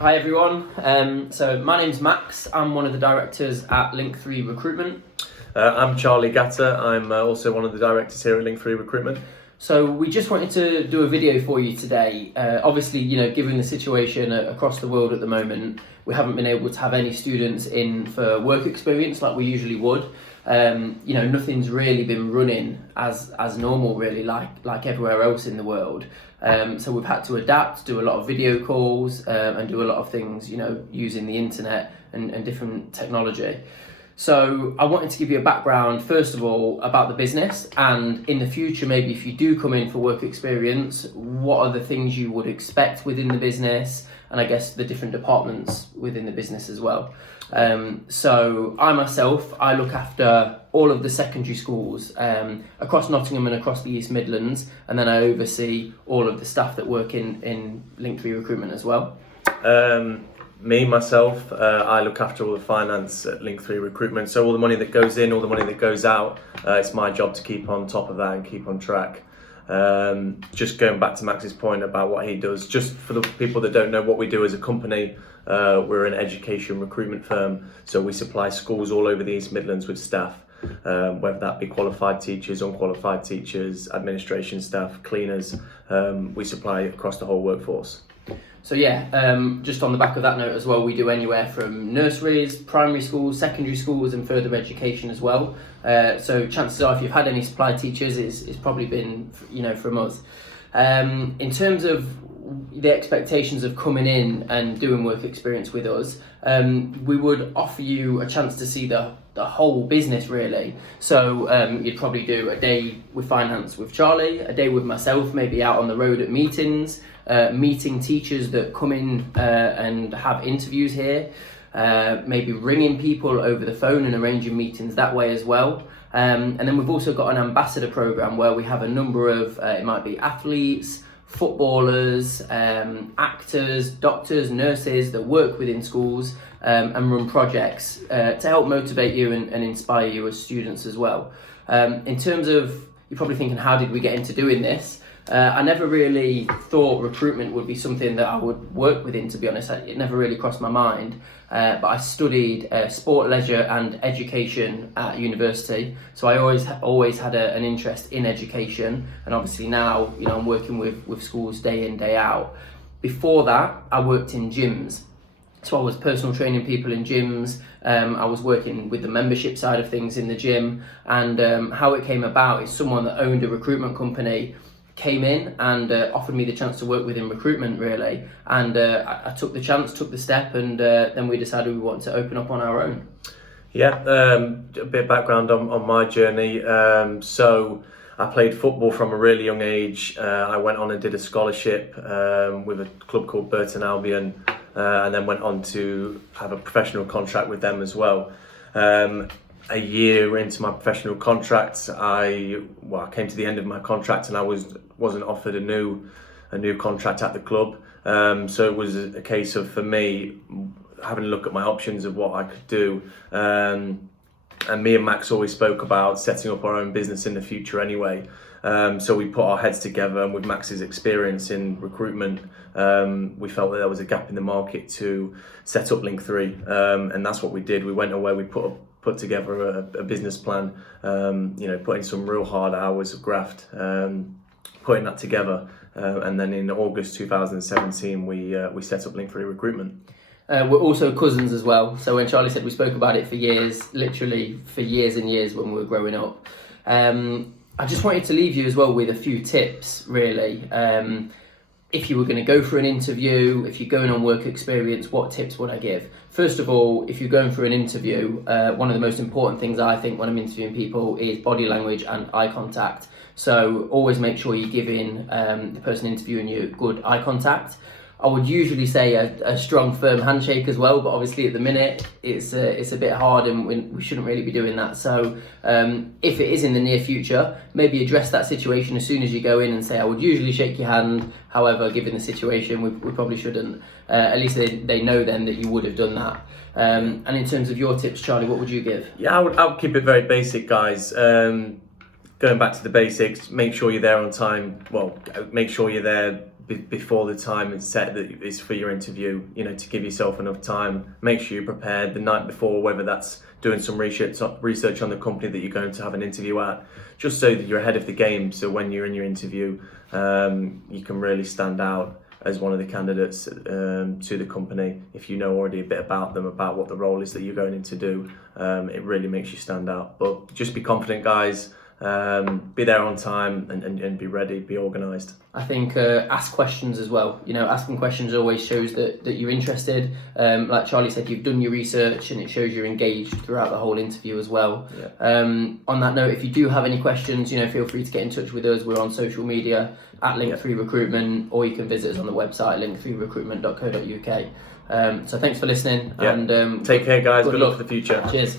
Hi everyone, so my name's Max, I'm one of the directors at Link3 Recruitment. I'm Charlie Gatter, I'm also one of the directors here at Link3 Recruitment. So we just wanted to do a video for you today. Obviously, given the situation across the world at the moment, we haven't been able to have any students in for work experience like we usually would. Nothing's really been running as normal really, like everywhere else in the world. So we've had to adapt, do a lot of video calls, and do a lot of things, using the internet and different technology. So I wanted to give you a background, first of all, about the business, and in the future, maybe if you do come in for work experience, what are the things you would expect within the business, and I guess the different departments within the business as well. So I look after all of the secondary schools across Nottingham and across the East Midlands, and then I oversee all of the staff that work in Link3 Recruitment as well. Myself, I look after all the finance at Link3 Recruitment. So all the money that goes in, all the money that goes out, it's my job to keep on top of that and keep on track. Just going back to Max's point about what he does, just for the people that don't know what we do as a company, we're an education recruitment firm. So we supply schools all over the East Midlands with staff, whether that be qualified teachers, unqualified teachers, administration staff, cleaners. We supply across the whole workforce. So just on the back of that note as well, we do anywhere from nurseries, primary schools, secondary schools and further education as well. So chances are if you've had any supply teachers, it's probably been, from us. In terms of the expectations of coming in and doing work experience with us, we would offer you a chance to see the whole business really. So you'd probably do a day with finance with Charlie, a day with myself, maybe out on the road at meetings, meeting teachers that come in and have interviews here, maybe ringing people over the phone and arranging meetings that way as well. And then we've also got an ambassador program where we have a number of, it might be athletes, footballers, actors, doctors, nurses that work within schools and run projects to help motivate you and inspire you as students as well. In terms of, you're probably thinking, how did we get into doing this? I never really thought recruitment would be something that I would work within, to be honest. It never really crossed my mind. But I studied sport, leisure and education at university. So I always had an interest in education. And obviously now, I'm working with schools day in, day out. Before that, I worked in gyms. So I was personal training people in gyms. I was working with the membership side of things in the gym. And how it came about is someone that owned a recruitment company came in and offered me the chance to work within recruitment really, and I took the chance, took the step, and then we decided we wanted to open up on our own. A bit of background on my journey. So I played football from a really young age. I went on and did a scholarship with a club called Burton Albion, and then went on to have a professional contract with them as well. A year into my professional contract, I came to the end of my contract and I wasn't offered a new contract at the club. So it was a case of, for me, having a look at my options of what I could do. And me and Max always spoke about setting up our own business in the future anyway. So we put our heads together, and with Max's experience in recruitment, we felt that there was a gap in the market to set up Link3, and that's what we did. We went away, we put together a business plan, putting some real hard hours of graft, putting that together, and then in August 2017 we set up Link3 Recruitment. We're also cousins as well, so when Charlie said we spoke about it for years, literally for years and years when we were growing up. I just wanted to leave you as well with a few tips really. If you were going to go for an interview, if you're going on work experience, what tips would I give? First of all, if you're going for an interview, one of the most important things I think when I'm interviewing people is body language and eye contact. So always make sure you're giving the person interviewing you good eye contact. I would usually say a strong, firm handshake as well, but obviously at the minute it's a bit hard and we shouldn't really be doing that. So if it is in the near future, maybe address that situation as soon as you go in and say, I would usually shake your hand. However, given the situation, we probably shouldn't. At least they know then that you would have done that. And in terms of your tips, Charlie, what would you give? Yeah, I would keep it very basic, guys. Going back to the basics, make sure you're there on time. Well, make sure you're there before the time it's set that is for your interview, you know, to give yourself enough time. Make sure you're prepared the night before, whether that's doing some research on the company that you're going to have an interview at, just so that you're ahead of the game. So when you're in your interview, you can really stand out as one of the candidates to the company. If you know already a bit about them, about what the role is that you're going in to do, it really makes you stand out. But just be confident, guys. Be there on time and be ready, be organised. I think ask questions as well. You know, asking questions always shows that you're interested. Like Charlie said, you've done your research and it shows you're engaged throughout the whole interview as well. Yeah. On that note, if you do have any questions, you know, feel free to get in touch with us. We're on social media at Link3 Recruitment, or you can visit us on the website link3recruitment.co.uk. So thanks for listening, and take care, guys. Good luck luck for the future. Cheers.